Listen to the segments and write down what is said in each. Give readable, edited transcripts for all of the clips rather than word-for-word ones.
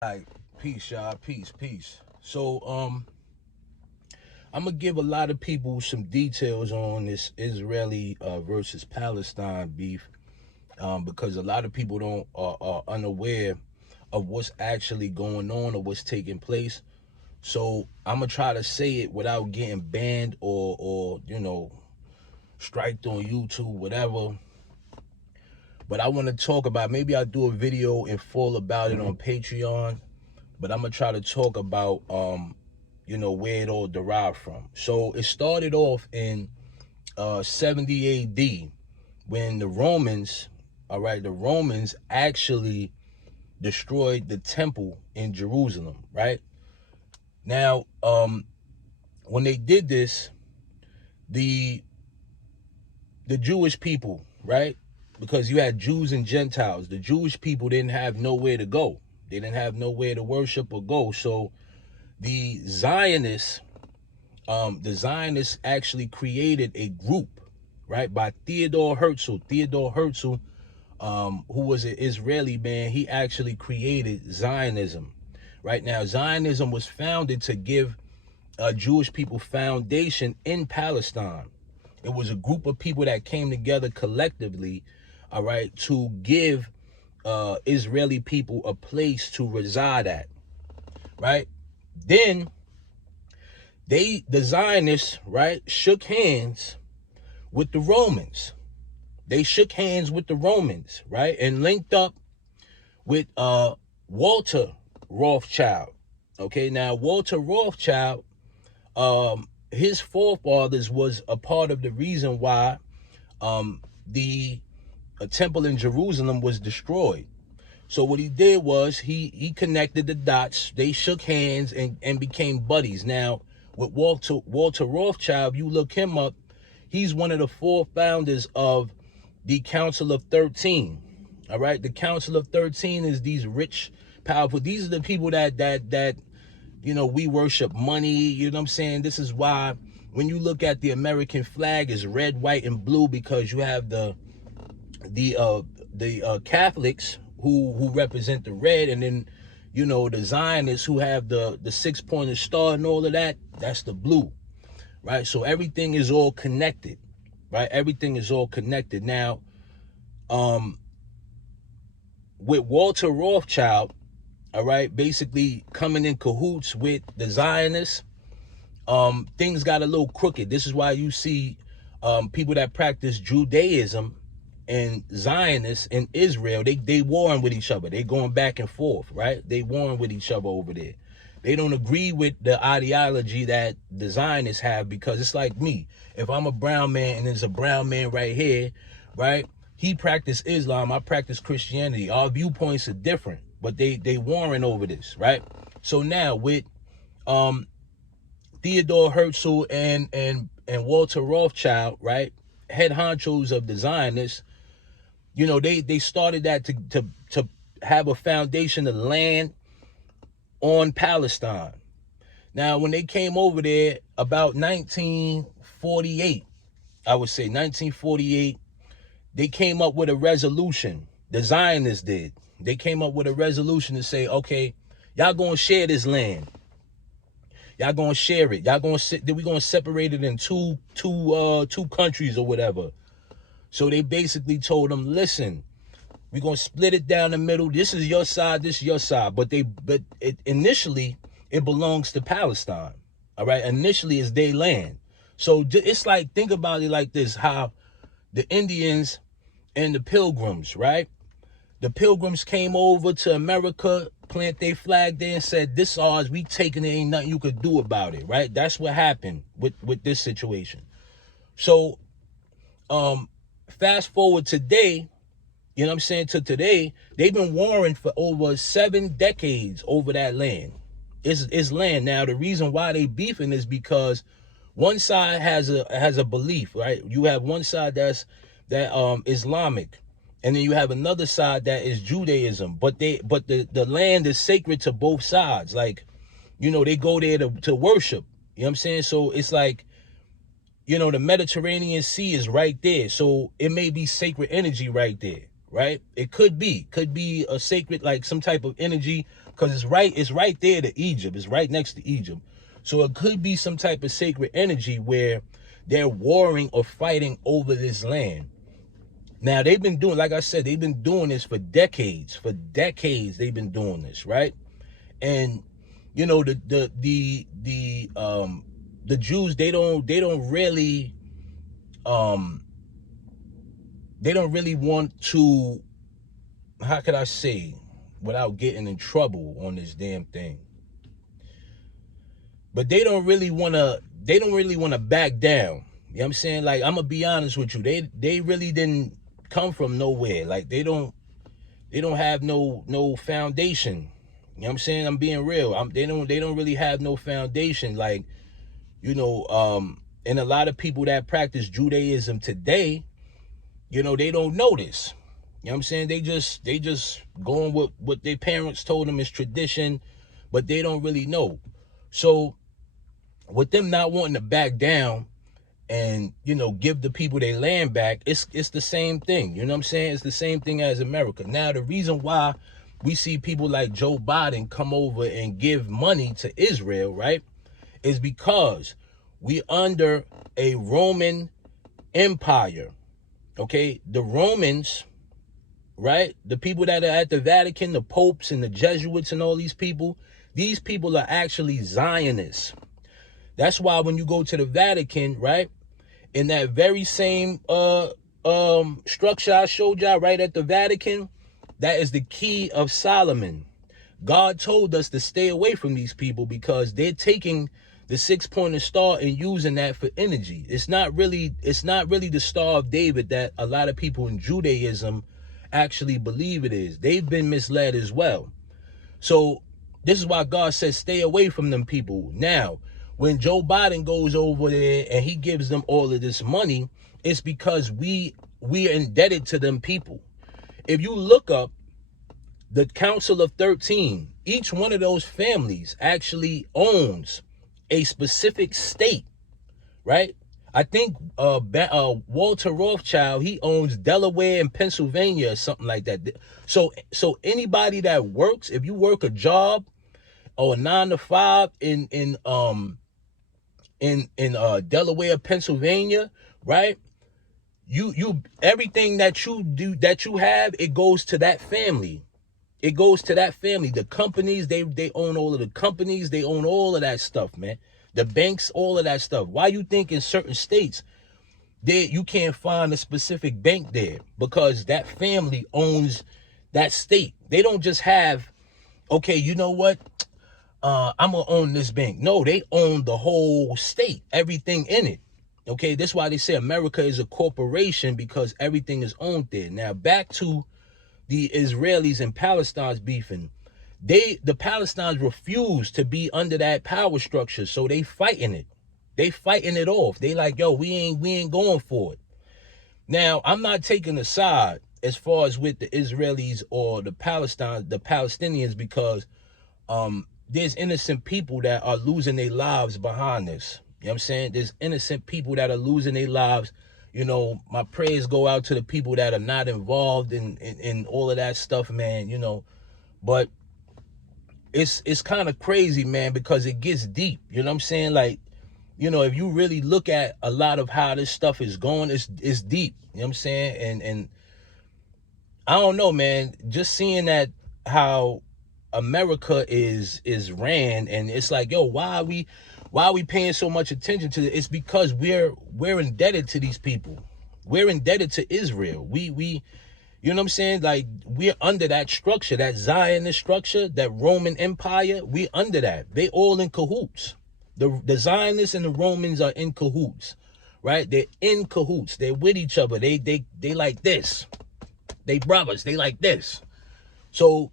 All right, peace, y'all. Peace. So, I'm gonna give a lot of people some details on this Israeli versus Palestine beef, because a lot of people don't are unaware of what's actually going on or what's taking place. So I'm gonna try to say it without getting banned or striked on YouTube, whatever. But I want to talk about, maybe I'll do a video in full about it on Patreon. But I'm gonna try to talk about where it all derived from. So it started off in 70 AD when the Romans actually destroyed the temple in Jerusalem, right? Now, when they did this, the Jewish people, right? Because you had Jews and Gentiles. The Jewish people didn't have nowhere to go. They didn't have nowhere to worship or go. So the Zionists actually created a group, right, by Theodore Herzl. Theodore Herzl, who was an Israeli man, he actually created Zionism. Right now, Zionism was founded to give Jewish people foundation in Palestine. It was a group of people that came together collectively, all right, to give Israeli people a place to reside at, right? Then the Zionists, right, shook hands with the Romans. They shook hands with the Romans, right, and linked up with Walter Rothschild. Okay, now Walter Rothschild, his forefathers was a part of the reason why the temple in Jerusalem was destroyed. So what he did was he connected the dots. They shook hands and became buddies. Now, with Walter Rothschild, you look him up, he's one of the four founders of the Council of 13. All right, the Council of 13 is these rich, powerful. These are the people that we worship money. You know what I'm saying? This is why when you look at the American flag, is red, white, and blue, because you have the Catholics who represent the red, and then the Zionists who have the six-pointed star and all of that. That's the blue, right? So everything is all connected, right? Everything is all connected. Now, with Walter Rothschild, all right, basically coming in cahoots with the Zionists, things got a little crooked. This is why you see people that practice Judaism and Zionists in Israel, they warring with each other. They going back and forth, right? They warring with each other over there. They don't agree with the ideology that the Zionists have, because it's like me. If I'm a brown man and there's a brown man right here, right? He practiced Islam, I practice Christianity. Our viewpoints are different, but they warring over this, right? So now with Theodore Herzl and Walter Rothschild, right? Head honchos of the Zionists, they started that to have a foundation of land on Palestine. Now, when they came over there about 1948, I would say 1948, they came up with a resolution. The Zionists did. They came up with a resolution to say, okay, y'all gonna share this land. Y'all gonna share it. We're gonna separate it in two countries or whatever. So they basically told them, listen, we're going to split it down the middle. This is your side, this is your side. But initially, it belongs to Palestine. All right? Initially, it's their land. So it's like, think about it like this, how the Indians and the Pilgrims, right? The Pilgrims came over to America, plant their flag there and said, this is ours, we taking it, ain't nothing you could do about it, right? That's what happened with this situation. So, fast forward today, you know what I'm saying, to today, they've been warring for over 7 decades over that land. It's land. Now, the reason why they beefing is because one side has a belief, right? You have one side that's Islamic, and then you have another side that is Judaism. But the land is sacred to both sides. Like, they go there to worship. You know what I'm saying? So it's like, the Mediterranean Sea is right there. So it may be sacred energy right there. right? It could be a sacred, like some type of energy, because it's right there to Egypt. It's right next to Egypt. So it could be some type of sacred energy where they're warring or fighting over this land. Now they've been doing, like I said, they've been doing this for decades. For decades they've been doing this, right? And you know, the Jews, um they don't really want to, how could I say, without getting in trouble on this damn thing, but they don't really want to back down. You know what I'm saying? Like, I'm gonna be honest with you, they really didn't come from nowhere. Like, they don't have no foundation. You know what I'm saying? I'm being real. They don't really have no foundation. Like, you know, and a lot of people that practice Judaism today, you know, they don't know this. You know what I'm saying? They just going with what their parents told them is tradition, but they don't really know. So with them not wanting to back down and, you know, give the people their land back, it's the same thing. You know what I'm saying? It's the same thing as America. Now, the reason why we see people like Joe Biden come over and give money to Israel, right, is because we under a Roman Empire. Okay, the Romans, right? The people that are at the Vatican, the popes and the Jesuits and all these people are actually Zionists. That's why when you go to the Vatican, right, in that very same structure I showed y'all right at the Vatican, that is the key of Solomon. God told us to stay away from these people because they're taking the 6-pointed star and using that for energy. It's not really the Star of David that a lot of people in Judaism actually believe it is. They've been misled as well. So this is why God says stay away from them people. Now, when Joe Biden goes over there and he gives them all of this money, it's because we are indebted to them people. If you look up the Council of 13, each one of those families actually owns a specific state, right? I think Walter Rothschild, he owns Delaware and Pennsylvania or something like that. So anybody that works, if you work a job or a 9 to 5 in Delaware, Pennsylvania, right? You everything that you do, that you have, it goes to that family. It goes to that family. The companies, they own all of the companies. They own all of that stuff, man. The banks, all of that stuff. Why you think in certain states you can't find a specific bank there? Because that family owns that state. They don't just have, okay, you know what? I'm gonna own this bank. No, they own the whole state, everything in it. Okay, that's why they say America is a corporation, because everything is owned there. Now back to the Israelis and Palestinians beefing. The Palestinians refuse to be under that power structure, so they fighting it. They fighting it off. They like, yo, we ain't going for it. Now, I'm not taking a side as far as with the Israelis or the Palestinians, because there's innocent people that are losing their lives behind this. You know what I'm saying? There's innocent people that are losing their lives. You know, my prayers go out to the people that are not involved in all of that stuff, man, you know. But it's kind of crazy, man, because it gets deep. You know what I'm saying? Like, you know, if you really look at a lot of how this stuff is going, it's deep. You know what I'm saying? And I don't know, man, just seeing that how America is ran, and it's like, yo, why are we paying so much attention to it? It's because we're indebted to these people. We're indebted to Israel. We you know what I'm saying? Like, we're under that structure, that Zionist structure, that Roman Empire. We're under that. They all in cahoots. The Zionists and the Romans are in cahoots, right? They're in cahoots. They're with each other. They like this. They brothers. They like this. So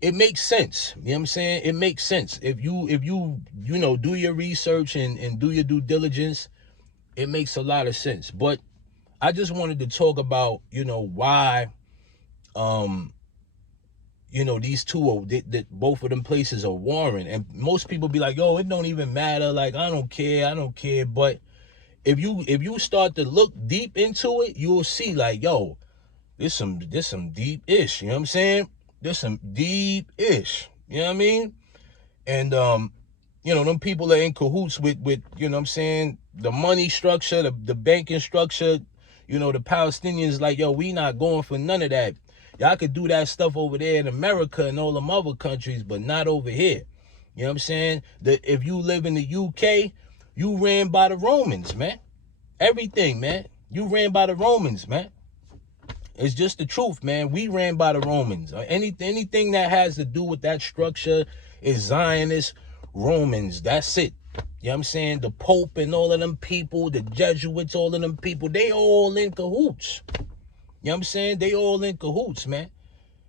it makes sense. You know what I'm saying? It makes sense. If you know, do your research and do your due diligence, it makes a lot of sense. But I just wanted to talk about, you know, why, you know, these two are, both of them places are warring. And most people be like, yo, it don't even matter. Like, I don't care. But if you start to look deep into it, you'll see like, yo, this some deep ish. You know what I'm saying? There's some deep ish. You know what I mean? And them people are in cahoots with you know what I'm saying, the money structure, the banking structure. The Palestinians like, yo, we not going for none of that. Y'all could do that stuff over there in America and all them other countries, but not over here. You know what I'm saying? If you live in the UK, you ran by the Romans, man. Everything, man. You ran by the Romans, man. It's just the truth, man. We ran by the Romans. Anything that has to do with that structure is Zionist Romans. That's it. You know what I'm saying? The Pope and all of them people, the Jesuits, all of them people, they all in cahoots. You know what I'm saying? They all in cahoots, man.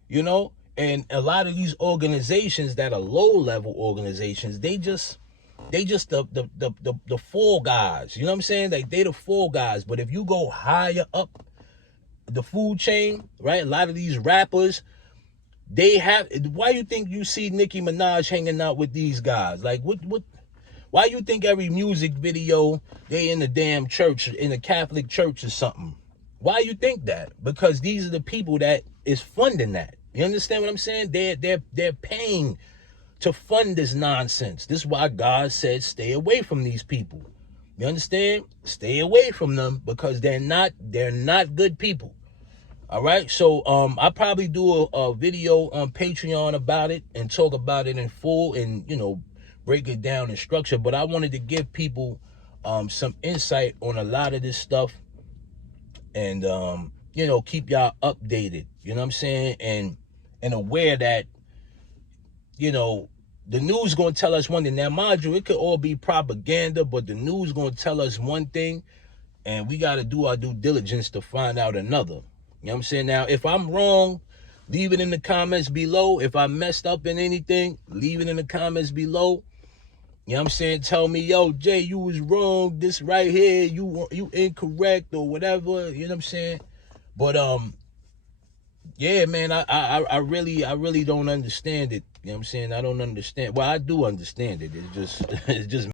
And a lot of these organizations that are low-level organizations, they just the fall guys. You know what I'm saying? Like, they the fall guys. But if you go higher up the food chain, right? A lot of these rappers, they have. Why you think you see Nicki Minaj hanging out with these guys? Like, what? Why you think every music video they in the damn church, in a Catholic church or something? Why you think that? Because these are the people that is funding that. You understand what I'm saying? They're paying to fund this nonsense. This is why God said, stay away from these people. You understand? Stay away from them, because they're not good people. All right. So I'll probably do a video on Patreon about it and talk about it in full and, break it down in structure. But I wanted to give people some insight on a lot of this stuff and, keep y'all updated. You know what I'm saying? And aware that, the news going to tell us one thing. Now, mind you, it could all be propaganda, but the news going to tell us one thing, and we got to do our due diligence to find out another. You know what I'm saying? Now, if I'm wrong, leave it in the comments below. If I messed up in anything, leave it in the comments below. You know what I'm saying? Tell me, yo, Jay, you was wrong. This right here, you incorrect or whatever. You know what I'm saying? But yeah, man, I really don't understand it. You know what I'm saying? I don't understand. Well, I do understand it. It's just